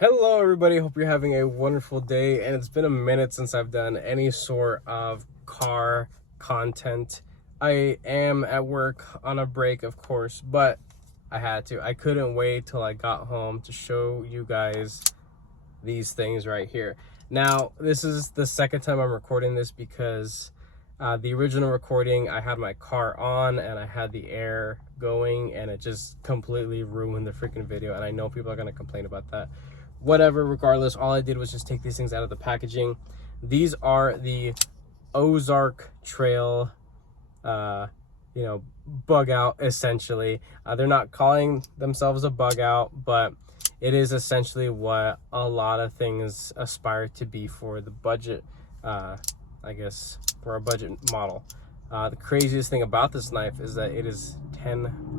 Hello everybody, hope you're having a wonderful day, and it's been a minute since I've done any sort of car content. I am at work on a break, of course, but I had to. I couldn't wait till I got home to show you guys these things right here. Now, this is the second time I'm recording this because the original recording, I had my car on and I had the air going and it just completely ruined the freaking video, and I know people are going to complain about that. Whatever, regardless, all I did was just take these things out of the packaging. These are the Ozark Trail, bug out, essentially. They're not calling themselves a bug out, but it is essentially what a lot of things aspire to be for the budget, I guess, for a budget model. The craziest thing about this knife is that it is $10.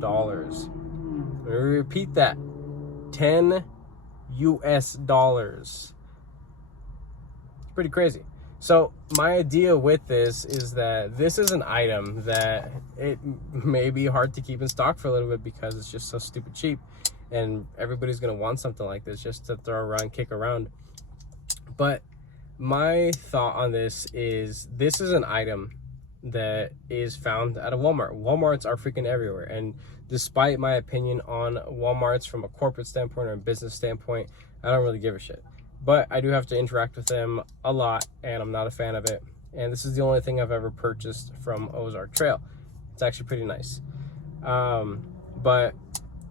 Let me repeat that. $10 US. It's pretty crazy. So my idea with this is that this is an item that it may be hard to keep in stock for a little bit because it's just so stupid cheap, and everybody's gonna want something like this just to throw around, kick around. But my thought on this is an item that is found at a Walmart. Walmarts are freaking everywhere, and despite my opinion on Walmarts from a corporate standpoint or a business standpoint, I don't really give a shit. But I do have to interact with them a lot, and I'm not a fan of it. And this is the only thing I've ever purchased from Ozark Trail. It's actually pretty nice. But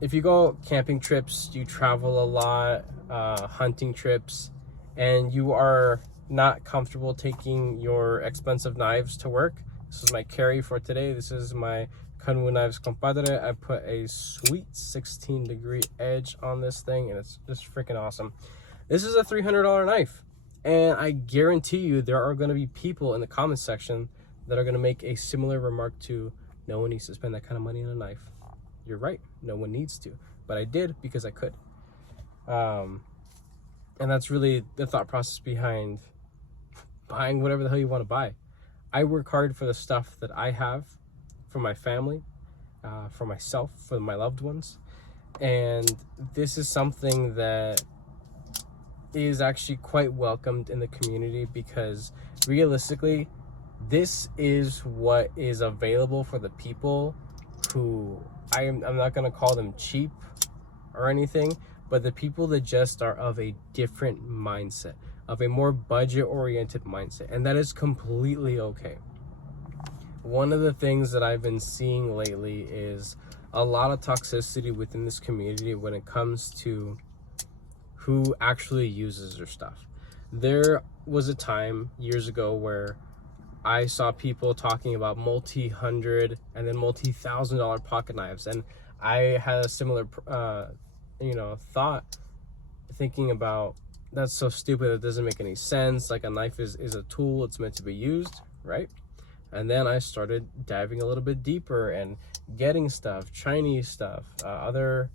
if you go camping trips, you travel a lot, hunting trips, and you are not comfortable taking your expensive knives to work, this is my carry for today. This is my Kanwu Knives Compadre. I put a sweet 16-degree edge on this thing, and it's just freaking awesome. This is a $300 knife, and I guarantee you there are going to be people in the comments section that are going to make a similar remark to, no one needs to spend that kind of money on a knife. You're right, no one needs to, but I did because I could. And that's really the thought process behind buying whatever the hell you want to buy. I work hard for the stuff that I have, for my family, for myself, for my loved ones, and this is something that is actually quite welcomed in the community because realistically, this is what is available for the people who, I'm not going to call them cheap or anything, but the people that just are of a different mindset, of a more budget-oriented mindset, and that is completely okay. One of the things that I've been seeing lately is a lot of toxicity within this community when it comes to who actually uses their stuff. There was a time years ago where I saw people talking about multi-hundred and then multi-$1,000 pocket knives, and I had a similar thought, thinking about, that's so stupid, it doesn't make any sense. Like, a knife is a tool, it's meant to be used, right? And then I started diving a little bit deeper and getting stuff, Chinese stuff, other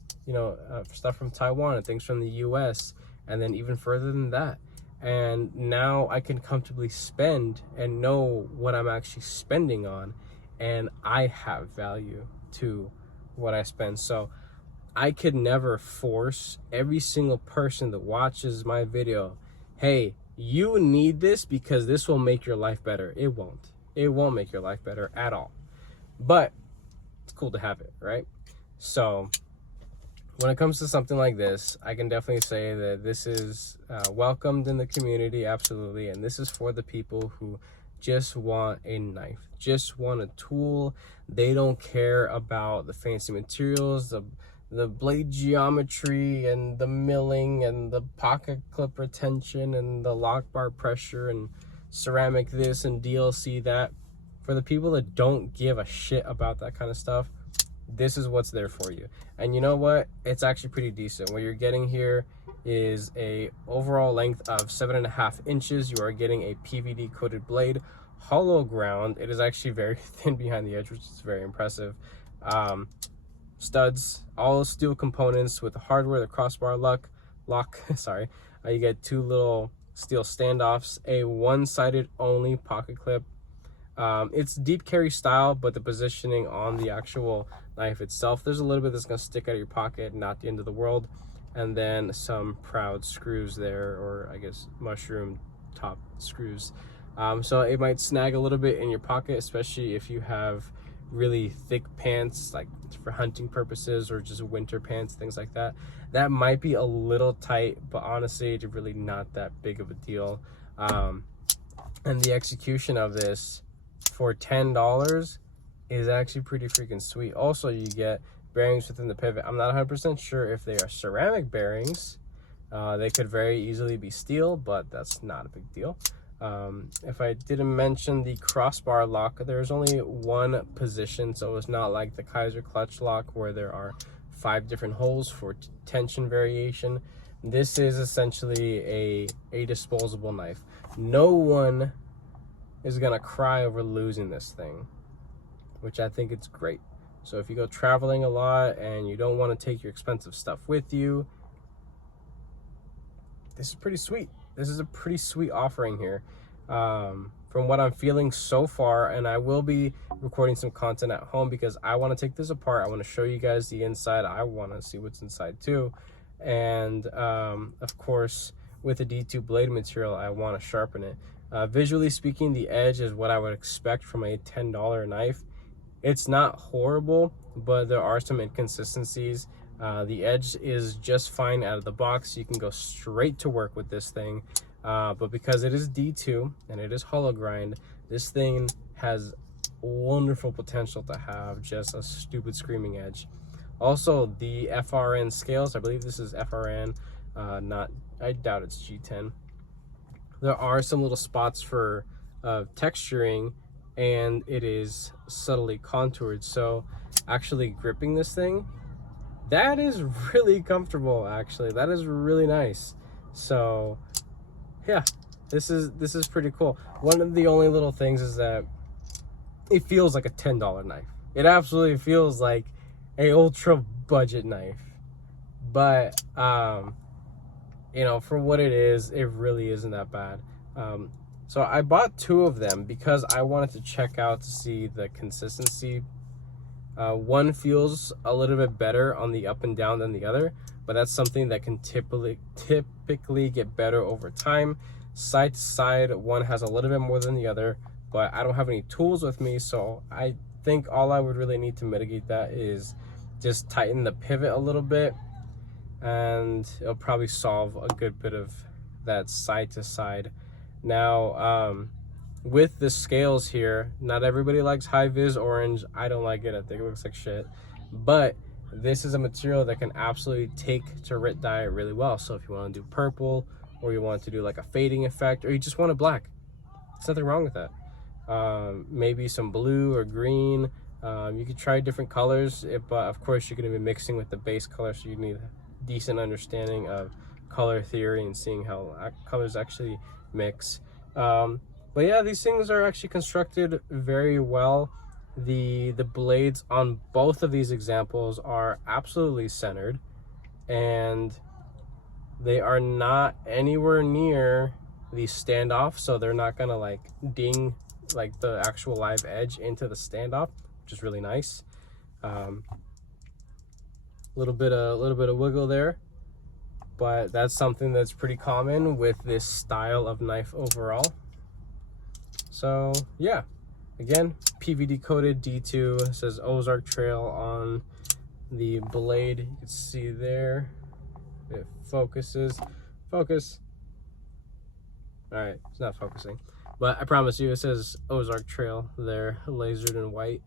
stuff from Taiwan and things from the US, and then even further than that. And now I can comfortably spend and know what I'm actually spending on, and I have value to what I spend. So I could never force every single person that watches my video, hey, you need this because this will make your life better. It won't. It won't make your life better at all. But it's cool to have it, right? So when it comes to something like this, I can definitely say that this is welcomed in the community, absolutely. And this is for the people who just want a knife, just want a tool. They don't care about the fancy materials, the blade geometry and the milling and the pocket clip retention and the lock bar pressure and ceramic this and DLC that. For the people that don't give a shit about that kind of stuff, this is what's there for you. And you know what? It's actually pretty decent. What you're getting here is a overall length of 7.5 inches. You are getting a PVD coated blade, hollow ground. It is actually very thin behind the edge, which is very impressive. Studs, all steel components with the hardware, the crossbar lock. Sorry. You get two little steel standoffs, a one-sided only pocket clip. It's deep carry style, but the positioning on the actual knife itself, there's a little bit that's going to stick out of your pocket, not the end of the world. and then some proud screws there, or I guess mushroom top screws. So it might snag a little bit in your pocket, especially if you have really thick pants, like for hunting purposes, or just winter pants, things like that. That might be a little tight, but honestly, it's really not that big of a deal. And the execution of this for $10 is actually pretty freaking sweet. Also, you get bearings within the pivot. I'm not 100% sure if they are ceramic bearings. They could very easily be steel, but that's not a big deal. If I didn't mention the crossbar lock, there's only one position, so it's not like the Kaiser clutch lock where there are 5 different holes for tension variation. This is essentially a disposable knife. No one is gonna cry over losing this thing, which I think it's great. So if you go traveling a lot and you don't want to take your expensive stuff with you, this is pretty sweet. This is a pretty sweet offering here. From what I'm feeling so far, and I will be recording some content at home because I want to take this apart. I want to show you guys the inside. I want to see what's inside too. And of course, with the D2 blade material, I want to sharpen it. Visually speaking, the edge is what I would expect from a $10 knife. It's not horrible, but there are some inconsistencies. The edge is just fine out of the box. You can go straight to work with this thing. But because it is D2 and it is hollow grind, this thing has wonderful potential to have just a stupid screaming edge. Also, the FRN scales, I believe this is FRN, I doubt it's G10. There are some little spots for texturing, and it is subtly contoured. So actually gripping this thing, that is really comfortable. Actually, that is really nice. So yeah, this is pretty cool. One of the only little things is that it feels like a $10 knife. It absolutely feels like a ultra budget knife, but you know, for what it is, it really isn't that bad. So I bought 2 of them because I wanted to check out to see the consistency. One feels a little bit better on the up and down than the other, but that's something that can typically get better over time. Side to side, one has a little bit more than the other, but I don't have any tools with me, so I think all I would really need to mitigate that is just tighten the pivot a little bit, and it'll probably solve a good bit of that side to side. Now, with the scales here, not everybody likes high vis orange. I don't like it. I think it looks like shit, but this is a material that can absolutely take to RIT dye really well. So if you want to do purple, or you want to do like a fading effect, or you just want a black, there's nothing wrong with that. Maybe some blue or green. You could try different colors, but of course you're going to be mixing with the base color, so you need a decent understanding of color theory and seeing how colors actually mix. But yeah, these things are actually constructed very well. The blades on both of these examples are absolutely centered, and they are not anywhere near the standoff, so they're not gonna like ding like the actual live edge into the standoff, which is really nice. Little bit of wiggle there, but that's something that's pretty common with this style of knife overall. So yeah, again, PVD coated D2. It says Ozark Trail on the blade. You can see there. It focuses. Focus. All right, it's not focusing, but I promise you, it says Ozark Trail there, lasered in white.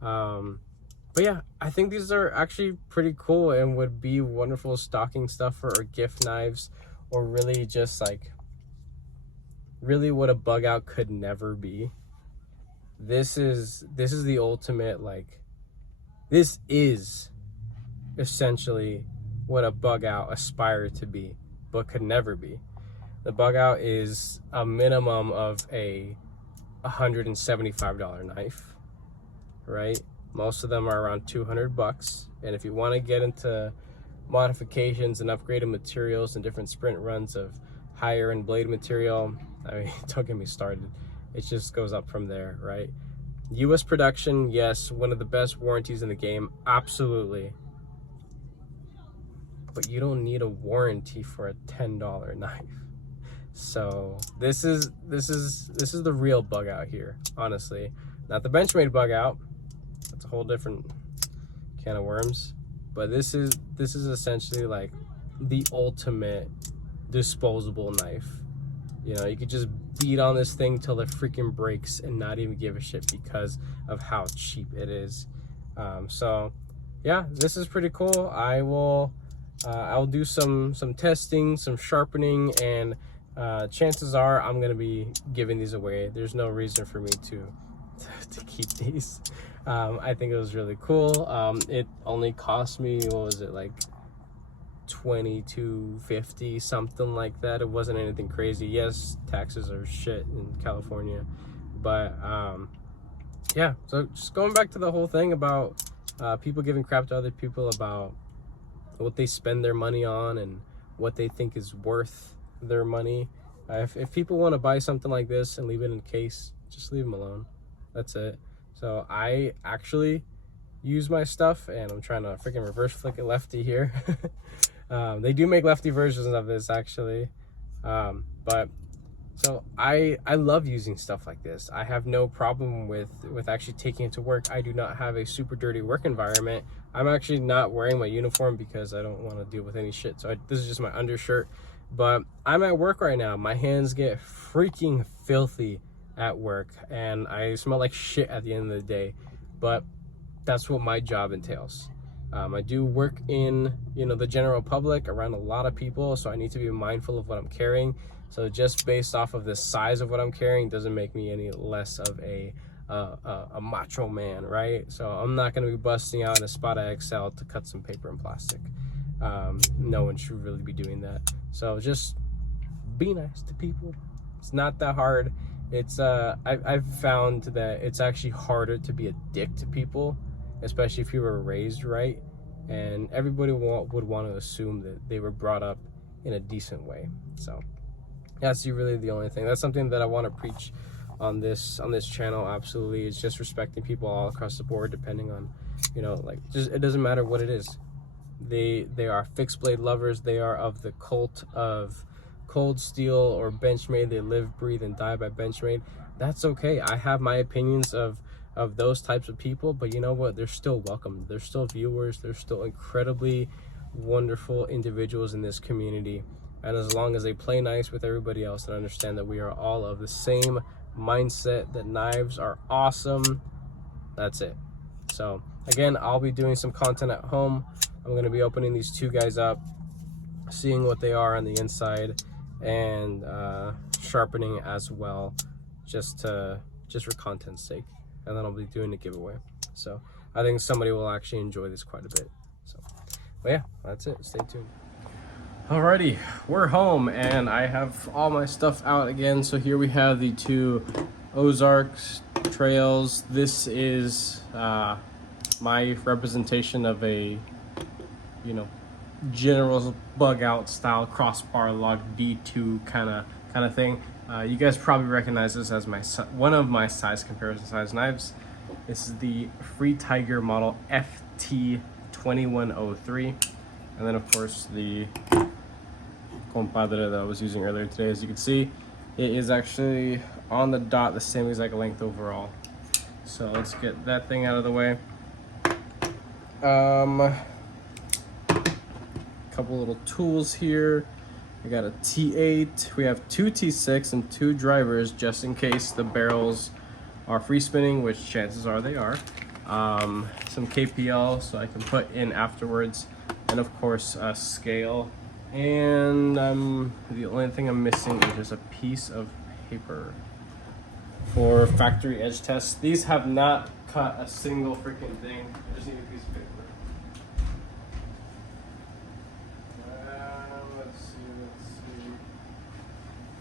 But yeah, I think these are actually pretty cool and would be wonderful stocking stuff for or gift knives, or really just like really what a bug out could never be. This is the ultimate, like, this is essentially what a bug out aspired to be but could never be. The bug out is a minimum of a $175 knife, right? Most of them are around 200 bucks. And if you want to get into modifications and upgraded materials and different sprint runs of higher end blade material, I mean, don't get me started. It just goes up from there, right? US production, yes. One of the best warranties in the game, absolutely. but you don't need a warranty for a $10 knife. So this is the real bug out here, honestly. Not the Benchmade bug out. That's a whole different can of worms. But this is essentially like the ultimate disposable knife. You know, you could just beat on this thing till it freaking breaks and not even give a shit because of how cheap it is. So yeah, this is pretty cool. I'll do some testing, some sharpening, and chances are I'm gonna be giving these away. There's no reason for me to keep these. I think it was really cool. It only cost me, what was it, like $22.50, something like that. It wasn't anything crazy. Yes, taxes are shit in California, but yeah. So just going back to the whole thing about people giving crap to other people about what they spend their money on and what they think is worth their money. If people want to buy something like this and leave it in a case, just leave them alone. That's it. So I actually use my stuff, and I'm trying to freaking reverse flick it lefty here. They do make lefty versions of this actually, but so I love using stuff like this. I have no problem with actually taking it to work. I do not have a super dirty work environment. I'm actually not wearing my uniform because I don't want to deal with any shit. So this is just my undershirt. But I'm at work right now. My hands get freaking filthy at work, and I smell like shit at the end of the day. But that's what my job entails. I do work in, you know, the general public around a lot of people, so I need to be mindful of what I'm carrying. So just based off of the size of what I'm carrying doesn't make me any less of a macho man, right? So I'm not going to be busting out a Spada XL to cut some paper and plastic. No one should really be doing that. So just be nice to people. It's not that hard. It's I've found that it's actually harder to be a dick to people, especially if you were raised right, and everybody would want to assume that they were brought up in a decent way. So that's really the only thing. That's something that I want to preach on this channel. Absolutely, it's just respecting people all across the board, depending on, you know, like, just, it doesn't matter what it is. They are fixed blade lovers. They are of the cult of cold steel or Benchmade. They live, breathe, and die by Benchmade. That's okay. I have my opinions of those types of people, but you know what? They're still welcome. They're still viewers. They're still incredibly wonderful individuals in this community. And as long as they play nice with everybody else and understand that we are all of the same mindset, that knives are awesome, that's it. So again, I'll be doing some content at home. I'm going to be opening these two guys up, seeing what they are on the inside, and sharpening as well, just for content's sake. And then I'll be doing a giveaway. So I think somebody will actually enjoy this quite a bit. So, but yeah, that's it. Stay tuned. Alrighty, we're home, and I have all my stuff out again. So here we have the two Ozark Trails. This is my representation of a, you know, general bug out style crossbar lock D2 kind of thing. You guys probably recognize this as one of my size comparison size knives. This is the Free Tiger model FT2103, and then of course the compadre that I was using earlier today. As you can see, it is actually on the dot the same exact length overall. So let's get that thing out of the way. Couple little tools here. I got a T8. We have two T6 and two drivers, just in case the barrels are free spinning, which chances are they are. Some KPL so I can put in afterwards, and of course a scale. And the only thing I'm missing is just a piece of paper for factory edge tests. These have not cut a single freaking thing. I just need a piece of paper. Let's see.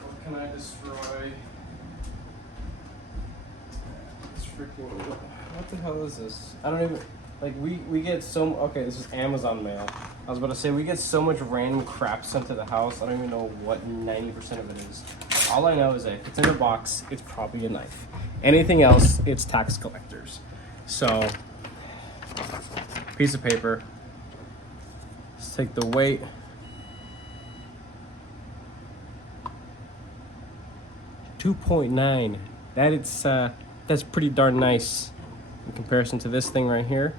What can I destroy? It's freaking, what the hell is this? I don't even, like, we get so, okay, this is Amazon mail. I was about to say, we get so much random crap sent to the house. I don't even know what 90% of it is. All I know is that if it's in a box, it's probably a knife. Anything else, it's tax collectors. So, piece of paper, Let's take the weight. .9. That's pretty darn nice in comparison to this thing right here.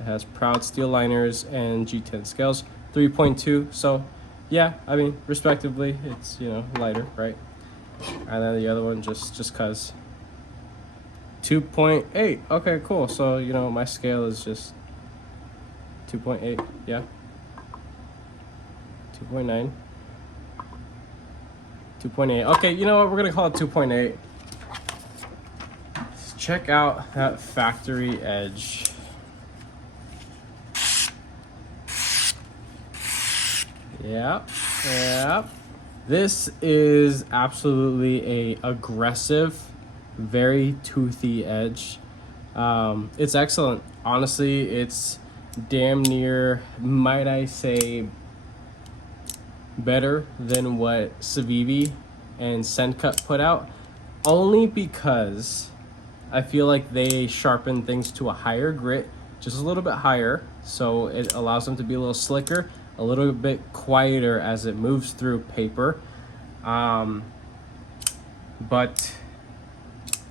It has proud steel liners and G10 scales. 3.2. So yeah, I mean, respectively, it's, you know, lighter, right? And then the other one just cause 2.8. Okay, cool. So, you know, my scale is just 2.8. Yeah, 2.9. 2.8. Okay, you know what? We're gonna call it 2.8. Check out that factory edge. Yeah. This is absolutely a aggressive, very toothy edge. It's excellent. Honestly, it's damn near, might I say, better than what Civivi and Sencut put out, only because I feel like they sharpen things to a higher grit, just a little bit higher, so it allows them to be a little slicker, a little bit quieter as it moves through paper. But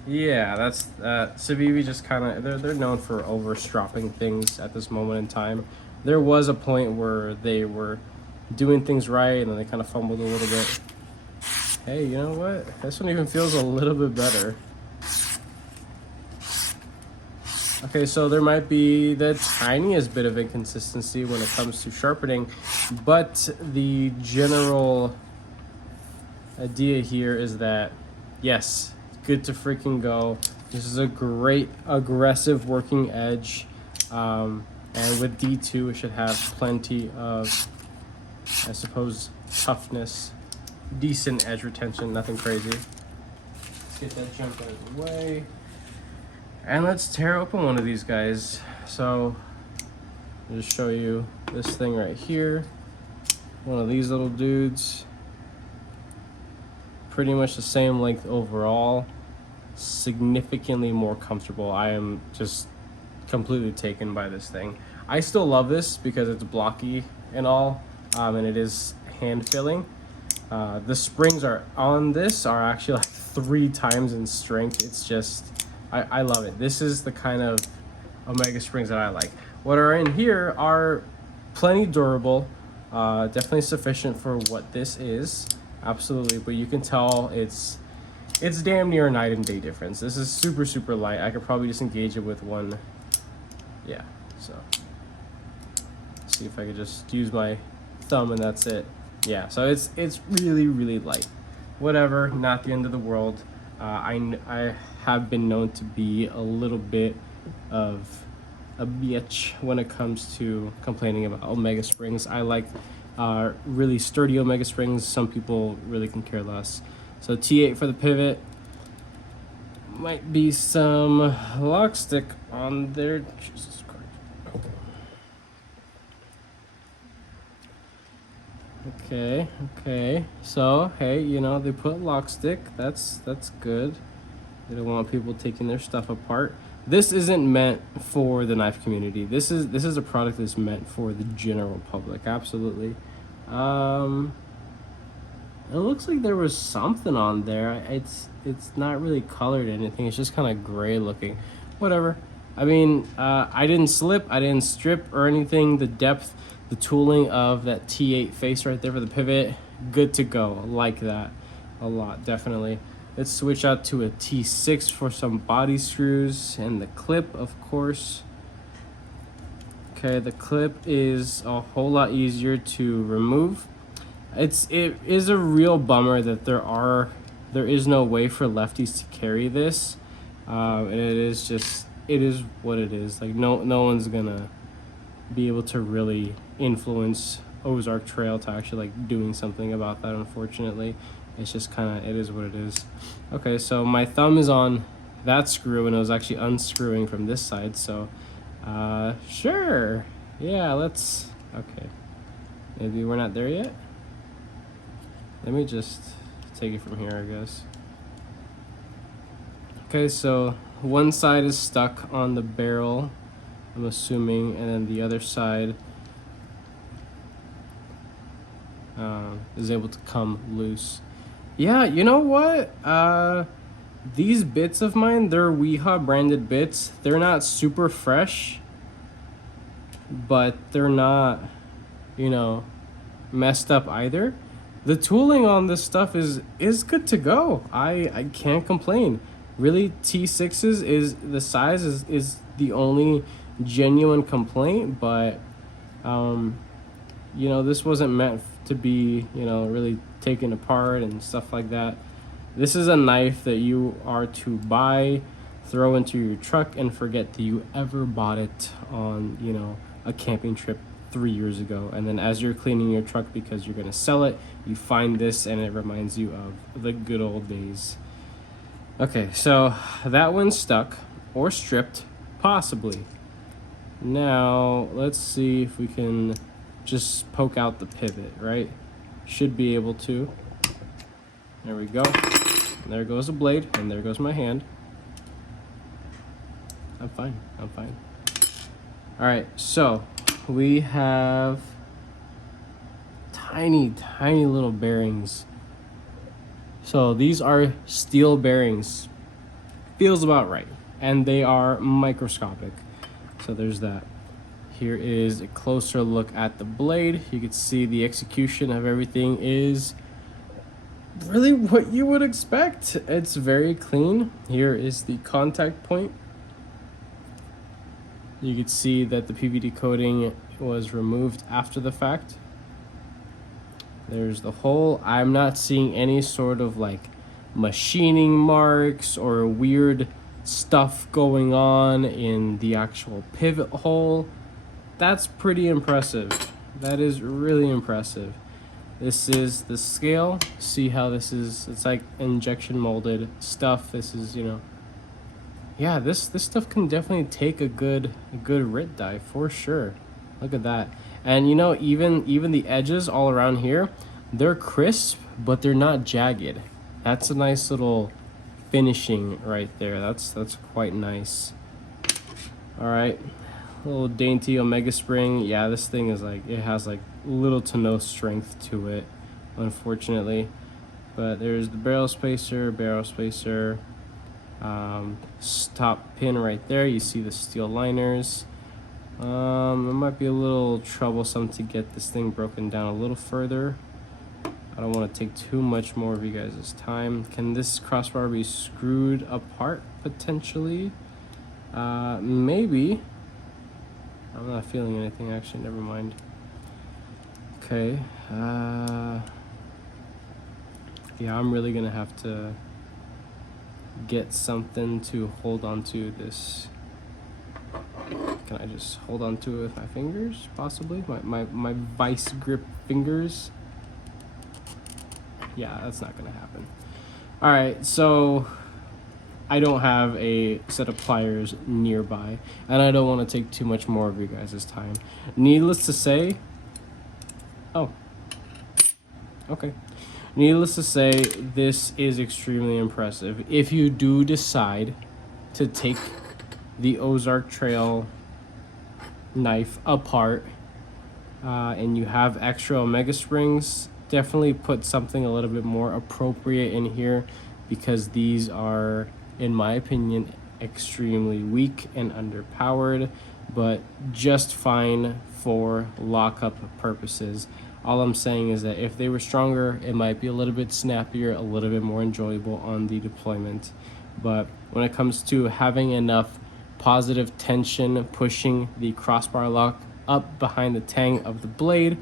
yeah, that's Civivi just kind of, they're known for over stropping things at this moment in time. There was a point where they were doing things right and then they kind of fumbled a little bit. Hey, you know what? This one even feels a little bit better. Okay, so there might be the tiniest bit of inconsistency when it comes to sharpening, but the general idea here is that, yes, good to freaking go. This is a great aggressive working edge, and with D2 it should have plenty of, I suppose, toughness, decent edge retention, nothing crazy. Let's get that jump out of the way. And let's tear open one of these guys. So I'll just show you this thing right here. One of these little dudes. Pretty much the same length overall. Significantly more comfortable. I am just completely taken by this thing. I still love this because it's blocky and all, and it is hand filling. The springs on this are actually like 3 times in strength. It's just, I love it. This is the kind of Omega springs that I like. What are in here are plenty durable, definitely sufficient for what this is, absolutely. But you can tell it's damn near a night and day difference. This is super light. I could probably just engage it with one. Yeah, so see if I could just use my thumb and that's it. Yeah, so it's really light. Whatever, not the end of the world. I have been known to be a little bit of a bitch when it comes to complaining about Omega springs. I like really sturdy Omega springs. Some people really can care less. So T8 for the pivot. Might be some lock stick on there. Jesus Christ. Okay. So hey, you know, they put lock stick. That's good. They don't want people taking their stuff apart. This isn't meant for the knife community. This is a product that's meant for the general public. Absolutely. It looks like there was something on there. It's not really colored anything. It's just kind of gray looking. Whatever. I mean, I didn't slip. I didn't strip or anything. The depth, the tooling of that T8 face right there for the pivot, good to go. I like that a lot, definitely. Let's switch out to a T6 for some body screws and the clip, of course. Okay, the clip is a whole lot easier to remove. It is a real bummer that there is no way for lefties to carry this, and it is what it is. Like no one's gonna be able to really influence Ozark Trail to actually like doing something about that, unfortunately. It's just kind of, it is what it is. Okay, so my thumb is on that screw and it was actually unscrewing from this side, so sure, yeah, let's, okay, maybe we're not there yet. Let me just take it from here, I guess. Okay, so one side is stuck on the barrel, I'm assuming, and then the other side is able to come loose. Yeah, you know what? These bits of mine, they're Weha branded bits. They're not super fresh, but they're not, you know, messed up either. The tooling on this stuff is good to go. I can't complain. Really, T6s is the size is the only genuine complaint, but you know, this wasn't meant to be, you know, really taken apart and stuff like that. This is a knife that you are to buy, throw into your truck, and forget that you ever bought it on, you know, a camping trip 3 years ago. And then as you're cleaning your truck because you're gonna sell it, you find this and it reminds you of the good old days. Okay, so that one's stuck or stripped, possibly. Now let's see if we can just poke out the pivot, right? Should be able to. There we go. There goes the blade, and there goes my hand. I'm fine. I'm fine. All right, so we have tiny little bearings. So these are steel bearings. Feels about right. And they are microscopic. So there's that. Here is a closer look at the blade. You can see the execution of everything is really what you would expect. It's very clean. Here is the contact point. You can see that the PVD coating was removed after the fact. There's the hole. I'm not seeing any sort of like machining marks or weird stuff going on in the actual pivot hole. That's pretty impressive. That is really impressive. This is the scale. See how this is, it's like injection molded stuff. This is, you know, yeah, this stuff can definitely take a good RIT die for sure. Look at that. And you know, even the edges all around here, they're crisp, but they're not jagged. That's a nice little finishing right there. That's quite nice. All right, little dainty Omega spring. Yeah, this thing is like, it has like little to no strength to it, unfortunately. But there's the barrel spacer, stop pin right there. You see the steel liners. It might be a little troublesome to get this thing broken down a little further. I don't want to take too much more of you guys' time. Can this crossbar be screwed apart potentially? Maybe. I'm not feeling anything actually, never mind. Okay. Yeah, I'm really gonna have to get something to hold on to this. Can I just hold on to it with my fingers, possibly? My vice grip fingers? Yeah, that's not gonna happen. All right, so I don't have a set of pliers nearby, and I don't want to take too much more of you guys' time. Needless to say, oh, okay. Needless to say, this is extremely impressive. If you do decide to take the Ozark Trail knife apart and you have extra Omega springs, definitely put something a little bit more appropriate in here, because these are, in my opinion, extremely weak and underpowered, but just fine for lockup purposes. All I'm saying is that if they were stronger, it might be a little bit snappier, a little bit more enjoyable on the deployment. But when it comes to having enough positive tension pushing the crossbar lock up behind the tang of the blade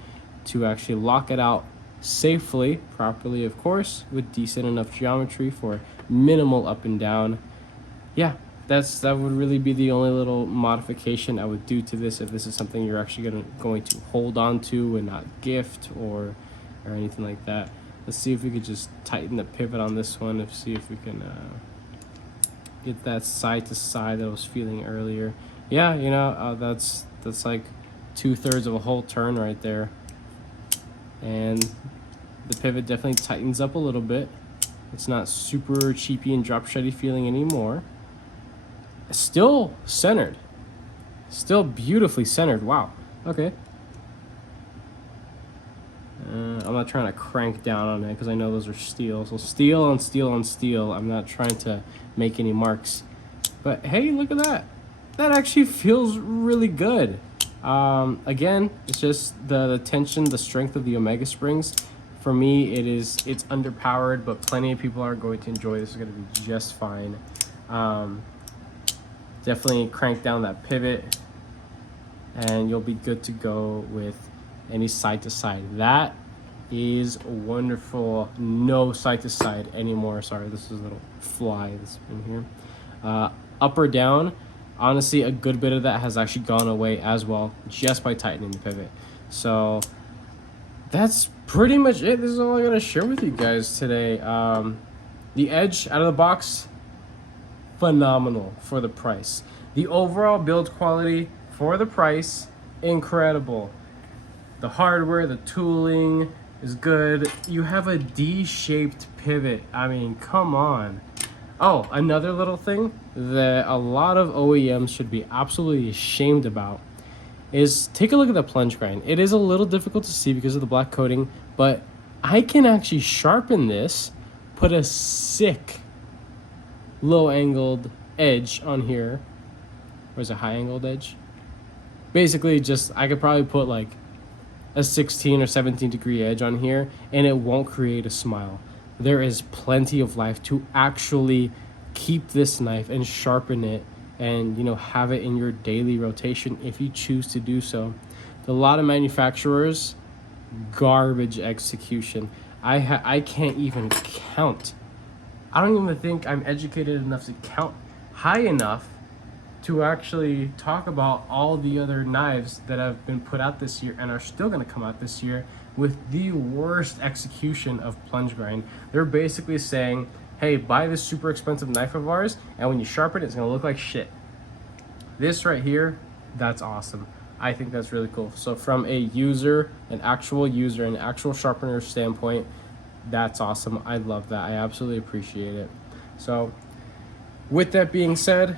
to actually lock it out safely, properly of course, with decent enough geometry for minimal up and down, yeah, that would really be the only little modification I would do to this, if this is something you're actually going to hold on to and not gift or anything like that. Let's see if we could just tighten the pivot on this one, see if we can get that side to side that I was feeling earlier. Yeah, you know, that's like 2/3 of a whole turn right there. And the pivot definitely tightens up a little bit. It's not super cheapy and drop sheddy feeling anymore. Still centered. Still beautifully centered. Wow. Okay. I'm not not trying to crank down on it because I know those are steel. So steel on steel on steel. I'm not trying to make any marks. But hey, look at that. That actually feels really good. Again, it's just the tension, the strength of the Omega springs. For me, it's underpowered, but plenty of people are going to enjoy this. It's going to be just fine. Definitely crank down that pivot and you'll be good to go with any side to side. That is wonderful. No side to side anymore. Sorry, this is a little fly that's in here. Up or down, honestly, a good bit of that has actually gone away as well, just by tightening the pivot. So that's pretty much it. This is all I gotta share with you guys today. The edge out of the box, phenomenal for the price. The overall build quality for the price, incredible. The hardware, the tooling is good. You have a D-shaped pivot. I mean, come on. Oh, another little thing that a lot of OEMs should be absolutely ashamed about is take a look at the plunge grind. It is a little difficult to see because of the black coating, but I can actually sharpen this, put a sick low-angled edge on here. Or is it high-angled edge? Basically, just I could probably put like a 16 or 17 degree edge on here and it won't create a smile. There is plenty of life to actually keep this knife and sharpen it and, you know, have it in your daily rotation if you choose to do so. A lot of manufacturers, garbage execution. I can't even count. I don't even think I'm educated enough to count high enough to actually talk about all the other knives that have been put out this year and are still going to come out this year with the worst execution of plunge grind. They're basically saying, hey, buy this super expensive knife of ours, and when you sharpen it, it's going to look like shit. This right here, that's awesome. I think that's really cool. So from a user, an actual user, an actual sharpener standpoint, that's awesome. I love that. I absolutely appreciate it. So with that being said,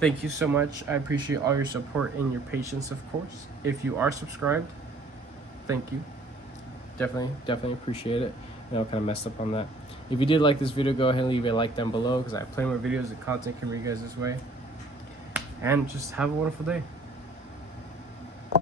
thank you so much. I appreciate all your support and your patience, of course. If you are subscribed, thank you. Definitely appreciate it. You know, kind of messed up on that. If you did like this video, go ahead and leave a like down below because I have plenty more videos and content coming to you guys this way. And just have a wonderful day.